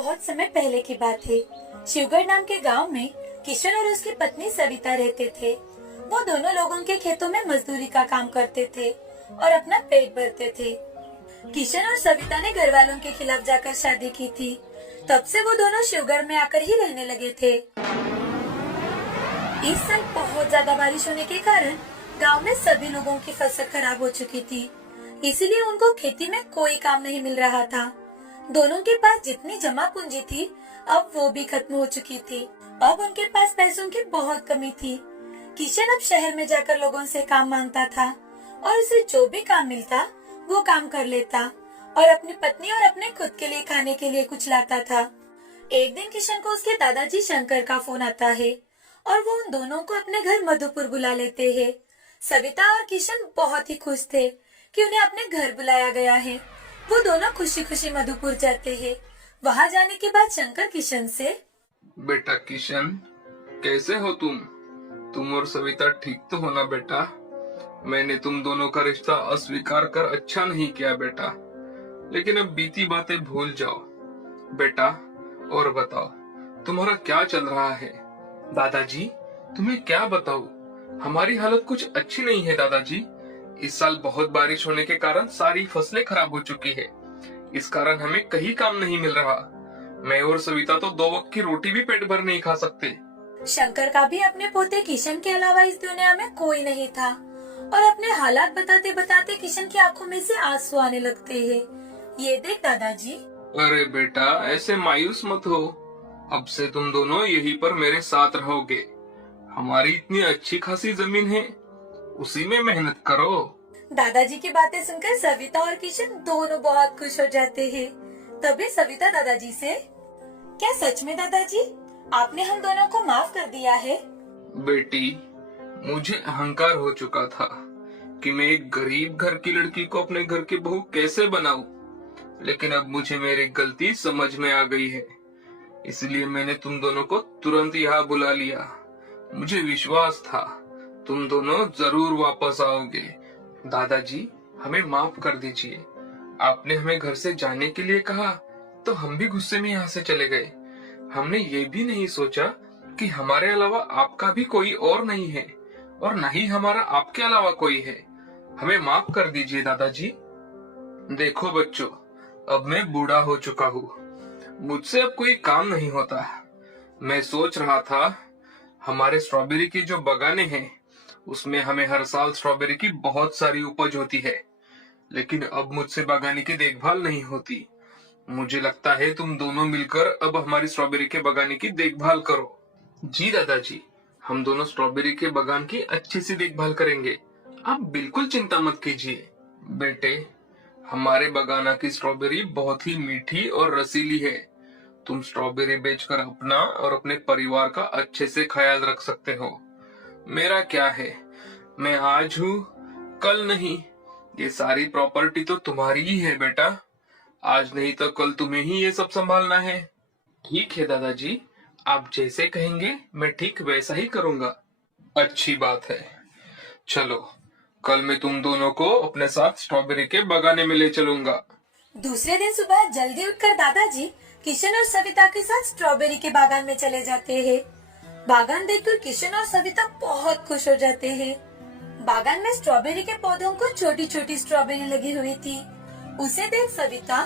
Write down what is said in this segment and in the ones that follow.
बहुत समय पहले की बात है। शिवगढ़ नाम के गांव में किशन और उसकी पत्नी सविता रहते थे। वो दोनों लोगों के खेतों में मजदूरी का काम करते थे और अपना पेट भरते थे। किशन और सविता ने घर वालों के खिलाफ जाकर शादी की थी। तब से वो दोनों शिवगढ़ में आकर ही रहने लगे थे। इस साल बहुत ज्यादा बारिश होने के कारण गांव में सभी लोगों की फसल खराब हो चुकी थी, इसीलिए उनको खेती में कोई काम नहीं मिल रहा था। दोनों के पास जितनी जमा पूंजी थी अब वो भी खत्म हो चुकी थी। अब उनके पास पैसों की बहुत कमी थी। किशन अब शहर में जाकर लोगों से काम मांगता था और उसे जो भी काम मिलता वो काम कर लेता और अपनी पत्नी और अपने खुद के लिए खाने के लिए कुछ लाता था। एक दिन किशन को उसके दादाजी शंकर का फोन आता है और वो उन दोनों को अपने घर मधुपुर बुला लेते हैं। सविता और किशन बहुत ही खुश थे कि उन्हें अपने घर बुलाया गया है। वो दोनों खुशी खुशी मधुपुर जाते हैं। वहाँ जाने के बाद शंकर किशन से, बेटा किशन, कैसे हो तुम और सविता ठीक तो हो ना बेटा? मैंने तुम दोनों का रिश्ता अस्वीकार कर अच्छा नहीं किया बेटा, लेकिन अब बीती बातें भूल जाओ बेटा। और बताओ तुम्हारा क्या चल रहा है? दादाजी, तुम्हें क्या बताऊं, हमारी हालत कुछ अच्छी नहीं है दादाजी। इस साल बहुत बारिश होने के कारण सारी फसलें खराब हो चुकी है। इस कारण हमें कहीं काम नहीं मिल रहा। मैं और सविता तो 2 वक्त की रोटी भी पेट भर नहीं खा सकते। शंकर का भी अपने पोते किशन के अलावा इस दुनिया में कोई नहीं था और अपने हालात बताते बताते किशन की आंखों में से आंसू आने लगते हैं। ये देख दादाजी। अरे बेटा, ऐसे मायूस मत हो। अब से तुम दोनों यहीं पर मेरे साथ रहोगे। हमारी इतनी अच्छी खासी जमीन है, उसी में मेहनत करो। दादाजी की बातें सुनकर सविता और किशन दोनों बहुत खुश हो जाते हैं। तभी सविता दादाजी से, क्या सच में दादाजी आपने हम दोनों को माफ कर दिया है? बेटी, मुझे अहंकार हो चुका था कि मैं एक गरीब घर की लड़की को अपने घर की बहू कैसे बनाऊं, लेकिन अब मुझे मेरी गलती समझ में आ गई है। इसलिए मैंने तुम दोनों को तुरंत यहाँ बुला लिया। मुझे विश्वास था तुम दोनों जरूर वापस आओगे। दादाजी, हमें माफ कर दीजिए। आपने हमें घर से जाने के लिए कहा तो हम भी गुस्से में यहाँ से चले गए। हमने ये भी नहीं सोचा कि हमारे अलावा आपका भी कोई और नहीं है और न ही हमारा आपके अलावा कोई है। हमें माफ कर दीजिए दादाजी। देखो बच्चों, अब मैं बूढ़ा हो चुका हूँ, मुझसे अब कोई काम नहीं होता। मैं सोच रहा था हमारे स्ट्रॉबेरी की जो बागानें हैं उसमें हमें हर साल स्ट्रॉबेरी की बहुत सारी उपज होती है, लेकिन अब मुझसे बागानी की देखभाल नहीं होती। मुझे लगता है तुम दोनों मिलकर अब हमारी स्ट्रॉबेरी के बागानी की देखभाल करो। जी दादाजी, हम दोनों स्ट्रॉबेरी के बागान की अच्छी सी देखभाल करेंगे। आप बिल्कुल चिंता मत कीजिए। बेटे, हमारे बागाना की स्ट्रॉबेरी बहुत ही मीठी और रसीली है। तुम स्ट्रॉबेरी बेचकर अपना और अपने परिवार का अच्छे से ख्याल रख सकते हो। मेरा क्या है, मैं आज हूँ कल नहीं। ये सारी प्रॉपर्टी तो तुम्हारी ही है बेटा। आज नहीं तो कल तुम्हें ही ये सब संभालना है। ठीक है दादाजी, आप जैसे कहेंगे मैं ठीक वैसा ही करूँगा। अच्छी बात है। चलो, कल मैं तुम दोनों को अपने साथ स्ट्रॉबेरी के बागाने में ले चलूंगा। दूसरे दिन सुबह जल्दी उठकर दादाजी किशन और सविता के साथ स्ट्रॉबेरी के बागान में चले जाते हैं। बागान देखकर किशन और सविता बहुत खुश हो जाते हैं। बागान में स्ट्रॉबेरी के पौधों को छोटी छोटी स्ट्रॉबेरी लगी हुई थी। उसे देख सविता,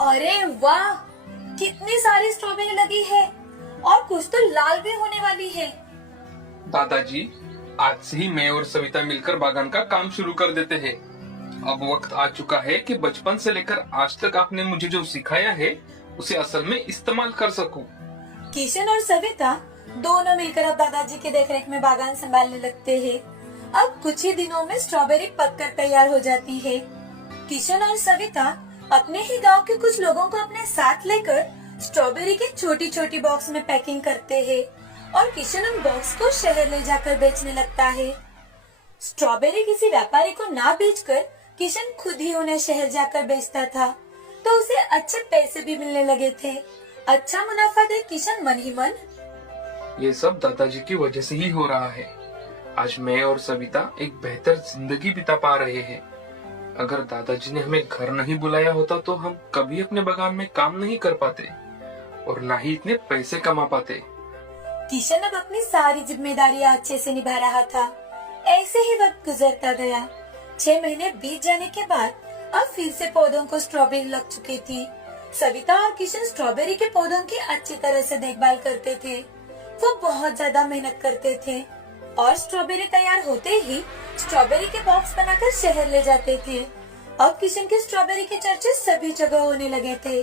अरे वाह, कितनी सारी स्ट्रॉबेरी लगी है और कुछ तो लाल भी होने वाली है। दादाजी, आज से ही मैं और सविता मिलकर बागान का काम शुरू कर देते हैं। अब वक्त आ चुका है कि बचपन से लेकर आज तक आपने मुझे जो सिखाया है उसे असल में इस्तेमाल कर सकूं। किशन और सविता दोनों मिलकर अब दादाजी के देखरेख में बागान संभालने लगते हैं। अब कुछ ही दिनों में स्ट्रॉबेरी पककर तैयार हो जाती है। किशन और सविता अपने ही गांव के कुछ लोगों को अपने साथ लेकर स्ट्रॉबेरी के छोटी छोटी बॉक्स में पैकिंग करते हैं और किशन उन बॉक्स को शहर ले जाकर बेचने लगता है। स्ट्रॉबेरी किसी व्यापारी को ना बेचकर किशन खुद ही उन्हें शहर जाकर बेचता था, तो उसे अच्छे पैसे भी मिलने लगे थे। अच्छा मुनाफा देख किशन मन ही मन, ये सब दादाजी की वजह से ही हो रहा है। आज मैं और सविता एक बेहतर जिंदगी बिता पा रहे हैं। अगर दादाजी ने हमें घर नहीं बुलाया होता तो हम कभी अपने बागान में काम नहीं कर पाते। और ना ही इतने पैसे कमा पाते। किशन अब अपनी सारी जिम्मेदारियां अच्छे से निभा रहा था। ऐसे ही वक्त गुजरता गया। 6 महीने बीत जाने के बाद अब फिर से पौधों को स्ट्रॉबेरी लग चुकी थी। सविता और किशन स्ट्रॉबेरी के पौधों की अच्छी तरह से देखभाल करते थे। वो बहुत ज्यादा मेहनत करते थे और स्ट्रॉबेरी तैयार होते ही स्ट्रॉबेरी के बॉक्स बनाकर शहर ले जाते थे। अब किशन की स्ट्रॉबेरी के चर्चे सभी जगह होने लगे थे।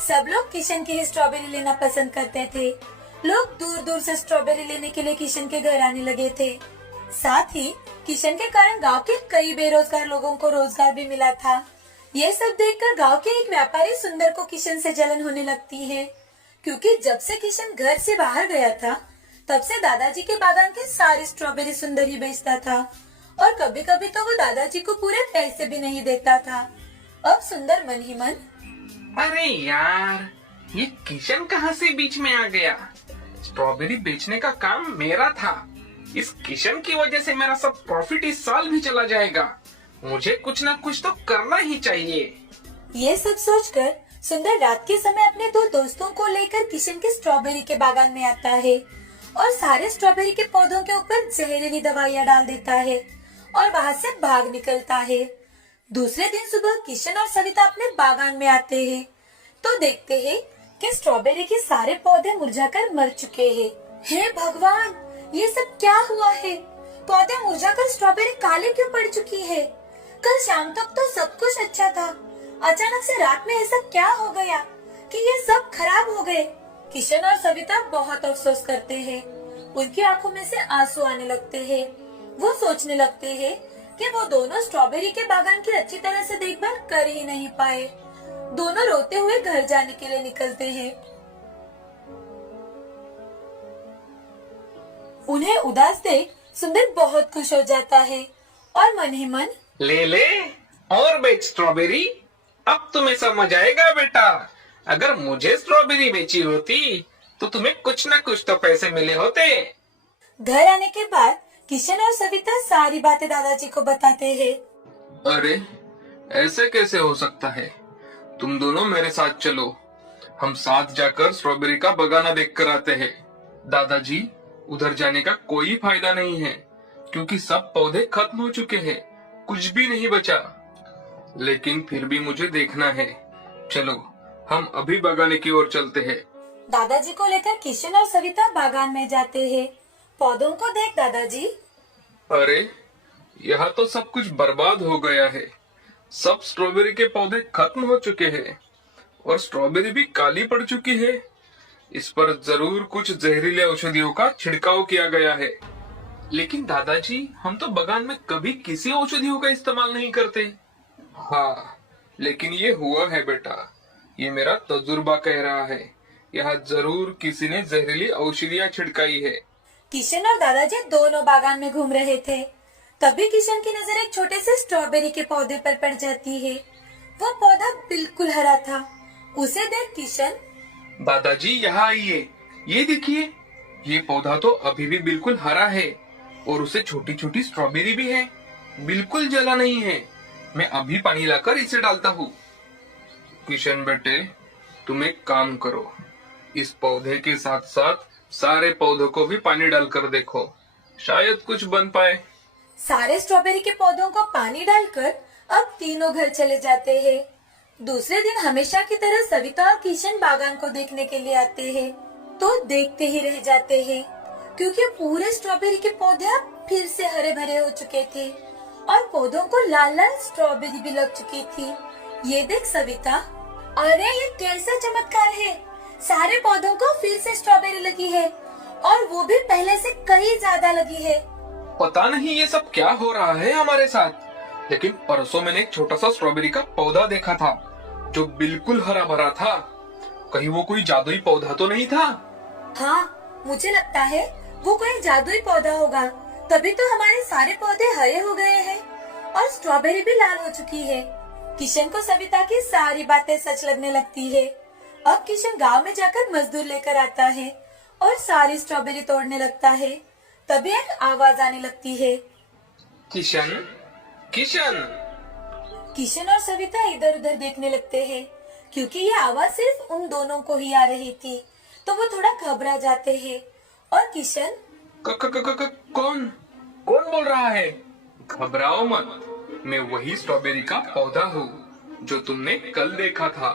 सब लोग किशन की ही स्ट्रॉबेरी लेना पसंद करते थे। लोग दूर दूर से स्ट्रॉबेरी लेने के लिए किशन के घर आने लगे थे। साथ ही किशन के कारण गांव के कई बेरोजगार लोगों को रोजगार भी मिला था। ये सब देखकर गांव के एक व्यापारी सुंदर को किशन से जलन होने लगती है, क्योंकि जब से किशन घर से बाहर गया था तब से दादाजी के बागान के सारी स्ट्रॉबेरी सुंदर ही बेचता था और कभी कभी तो वो दादाजी को पूरे पैसे भी नहीं देता था। अब सुंदर मन ही मन, अरे यार, ये किशन कहाँ से बीच में आ गया? स्ट्रॉबेरी बेचने का काम मेरा था। इस किशन की वजह से मेरा सब प्रॉफिट इस साल भी चला जाएगा। मुझे कुछ ना कुछ तो करना ही चाहिए। ये सब सोचकर सुंदर रात के समय अपने 2 दोस्तों को लेकर किशन के स्ट्रॉबेरी के बागान में आता है और सारे स्ट्रॉबेरी के पौधों के ऊपर जहरीली दवाइयां डाल देता है और वहाँ से भाग निकलता है। दूसरे दिन सुबह किशन और सविता अपने बागान में आते हैं तो देखते हैं कि स्ट्रॉबेरी के सारे पौधे मुरझाकर मर चुके हैं। हे भगवान, ये सब क्या हुआ है? पौधे मुरझाकर स्ट्रॉबेरी काली क्यों पड़ चुकी है? कल शाम तक तो सब कुछ अच्छा था। अचानक से रात में ऐसा क्या हो गया कि ये सब खराब हो गए? किशन और सविता बहुत अफसोस करते हैं। उनकी आंखों में से आंसू आने लगते हैं। वो सोचने लगते हैं कि वो दोनों स्ट्रॉबेरी के बागान की अच्छी तरह से देखभाल कर ही नहीं पाए। दोनों रोते हुए घर जाने के लिए निकलते हैं। उन्हें उदास देख सुंदर बहुत खुश हो जाता है और मन ही मन, ले और बेच स्ट्रॉबेरी। अब तुम्हें समझ आएगा बेटा। अगर मुझे स्ट्रॉबेरी बेची होती तो तुम्हें कुछ ना कुछ तो पैसे मिले होते। घर आने के बाद किशन और सविता सारी बातें दादाजी को बताते हैं। अरे, ऐसे कैसे हो सकता है? तुम दोनों मेरे साथ चलो। हम साथ जाकर स्ट्रॉबेरी का बगाना देख कर आते हैं। दादाजी, उधर जाने का कोई फायदा नहीं है, क्योंकि सब पौधे खत्म हो चुके हैं। कुछ भी नहीं बचा। लेकिन फिर भी मुझे देखना है। चलो, हम अभी बगाने की ओर चलते हैं। दादाजी को लेकर किशन और सविता बागान में जाते हैं। पौधों को देख दादाजी, अरे, यहाँ तो सब कुछ बर्बाद हो गया है। सब स्ट्रॉबेरी के पौधे खत्म हो चुके हैं और स्ट्रॉबेरी भी काली पड़ चुकी है। इस पर जरूर कुछ जहरीले औषधियों का छिड़काव किया गया है। लेकिन दादाजी, हम तो बगान में कभी किसी औषधियों का इस्तेमाल नहीं करते। हाँ, लेकिन ये हुआ है बेटा। ये मेरा तजुर्बा कह रहा है। यहाँ जरूर किसी ने जहरीली औषधियाँ छिड़काई है। किशन और दादाजी दोनों बागान में घूम रहे थे। तभी किशन की नजर एक छोटे से स्ट्रॉबेरी के पौधे पर पड़ जाती है। वो पौधा बिल्कुल हरा था। उसे देख किशन, दादाजी यहाँ आइए। ये देखिए, ये पौधा तो अभी भी बिल्कुल हरा है और उसे छोटी छोटी स्ट्रॉबेरी भी है। बिल्कुल जला नहीं है। मैं अभी पानी लाकर इसे डालता हूँ। किशन बेटे, तुम एक काम करो। इस पौधे के साथ साथ सारे पौधों को भी पानी डालकर देखो, शायद कुछ बन पाए। सारे स्ट्रॉबेरी के पौधों को पानी डालकर अब तीनों घर चले जाते हैं। दूसरे दिन हमेशा की तरह सविता और किशन बागान को देखने के लिए आते हैं तो देखते ही रह जाते हैं, क्योंकि पूरे स्ट्रॉबेरी के पौधे अब फिर से हरे भरे हो चुके थे और पौधों को लाल लाल स्ट्रॉबेरी भी लग चुकी थी। ये देख सविता, अरे ये कैसा चमत्कार है! सारे पौधों को फिर से स्ट्रॉबेरी लगी है और वो भी पहले से कई ज्यादा लगी है। पता नहीं ये सब क्या हो रहा है हमारे साथ। लेकिन परसों मैंने एक छोटा सा स्ट्रॉबेरी का पौधा देखा था जो बिल्कुल हरा भरा था। कहीं वो कोई जादुई पौधा तो नहीं था? हाँ, मुझे लगता है वो कोई जादुई पौधा होगा, तभी तो हमारे सारे पौधे हरे हो गए हैं और स्ट्रॉबेरी भी लाल हो चुकी है। किशन को सविता की सारी बातें सच लगने लगती है। अब किशन गांव में जाकर मजदूर लेकर आता है और सारी स्ट्रॉबेरी तोड़ने लगता है। तभी एक आवाज आने लगती है, किशन, किशन। किशन और सविता इधर उधर देखने लगते हैं क्योंकि ये आवाज सिर्फ उन दोनों को ही आ रही थी, तो वो थोड़ा घबरा जाते हैं। और किशन क, क, क, क, क, कौन कौन बोल रहा है? घबराओ मत, मैं वही स्ट्रॉबेरी का पौधा हूँ जो तुमने कल देखा था।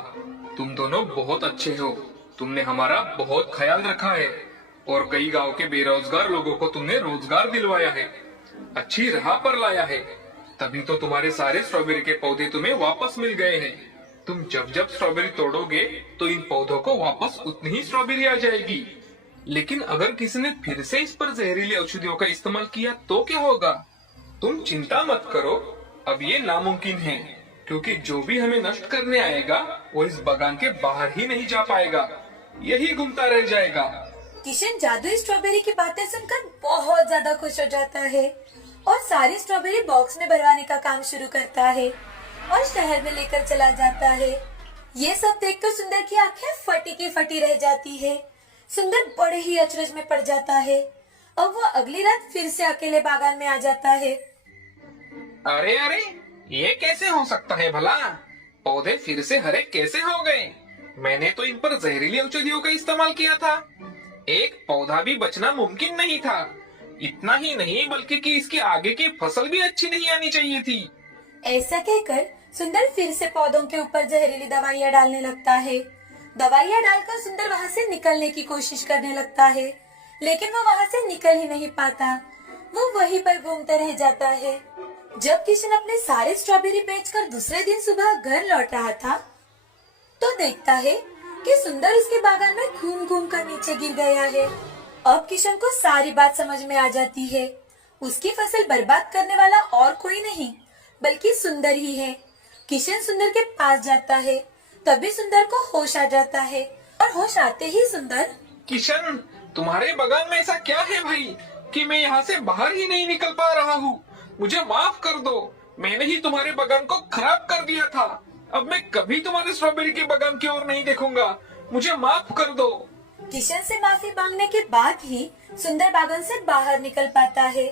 तुम दोनों बहुत अच्छे हो, तुमने हमारा बहुत ख्याल रखा है और कई गांव के बेरोजगार लोगों को तुमने रोजगार दिलवाया है, अच्छी राह पर लाया है। तभी तो तुम्हारे सारे स्ट्रॉबेरी के पौधे तुम्हें वापस मिल गए हैं। तुम जब जब स्ट्रॉबेरी तोड़ोगे तो इन पौधों को वापस उतनी ही स्ट्रॉबेरी आ जाएगी। लेकिन अगर किसी ने फिर से इस पर जहरीली औषधियों का इस्तेमाल किया तो क्या होगा? तुम चिंता मत करो, अब ये नामुमकिन है, क्योंकि जो भी हमें नष्ट करने आएगा वो इस बागान के बाहर ही नहीं जा पाएगा, यही घूमता रह जाएगा। किशन जादुई स्ट्रॉबेरी की बातें सुनकर बहुत ज्यादा खुश हो जाता है और सारी स्ट्रॉबेरी बॉक्स में भरवाने का काम शुरू करता है और शहर में लेकर चला जाता है। ये सब देखकर सुंदर की आंखें फटी की फटी रह जाती है। सुंदर बड़े ही अचरज में पड़ जाता है। अब वो अगली रात फिर से अकेले बागान में आ जाता है। अरे अरे, ये कैसे हो सकता है भला? पौधे फिर से हरे कैसे हो गए? मैंने तो इन पर जहरीली औषधियों का इस्तेमाल किया था। एक पौधा भी बचना मुमकिन नहीं था। इतना ही नहीं बल्कि कि इसकी आगे की फसल भी अच्छी नहीं आनी चाहिए थी। ऐसा कहकर सुंदर फिर से पौधों के ऊपर जहरीली दवाइयाँ डालने लगता है। दवाइयाँ डालकर सुंदर वहाँ से निकलने की कोशिश करने लगता है, लेकिन वो वहाँ से निकल ही नहीं पाता। वो वहीं पर घूमते रह जाता है। जब किशन अपने सारे स्ट्रॉबेरी बेचकर दूसरे दिन सुबह घर लौट रहा था, तो देखता है कि सुंदर उसके बागान में घूम घूम कर नीचे गिर गया है। अब किशन को सारी बात समझ में आ जाती है। उसकी फसल बर्बाद करने वाला और कोई नहीं बल्कि सुंदर ही है। किशन सुंदर के पास जाता है, तभी सुंदर को होश आ जाता है और होश आते ही सुंदर, किशन, तुम्हारे बागान में ऐसा क्या है भाई कि मैं यहाँ से बाहर ही नहीं निकल पा रहा हूँ? मुझे माफ कर दो, मैंने ही तुम्हारे बागान को खराब कर दिया था। अब मैं कभी तुम्हारे स्ट्रॉबेरी के बागान की ओर नहीं देखूंगा, मुझे माफ कर दो। किशन से माफी मांगने के बाद ही सुंदर बागान से बाहर निकल पाता है।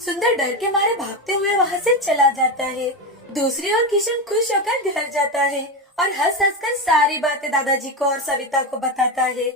सुंदर डर के मारे भागते हुए वहाँ से चला जाता है। दूसरी ओर किशन खुश होकर घर जाता है और हंस हंस कर सारी बातें दादाजी को और सविता को बताता है।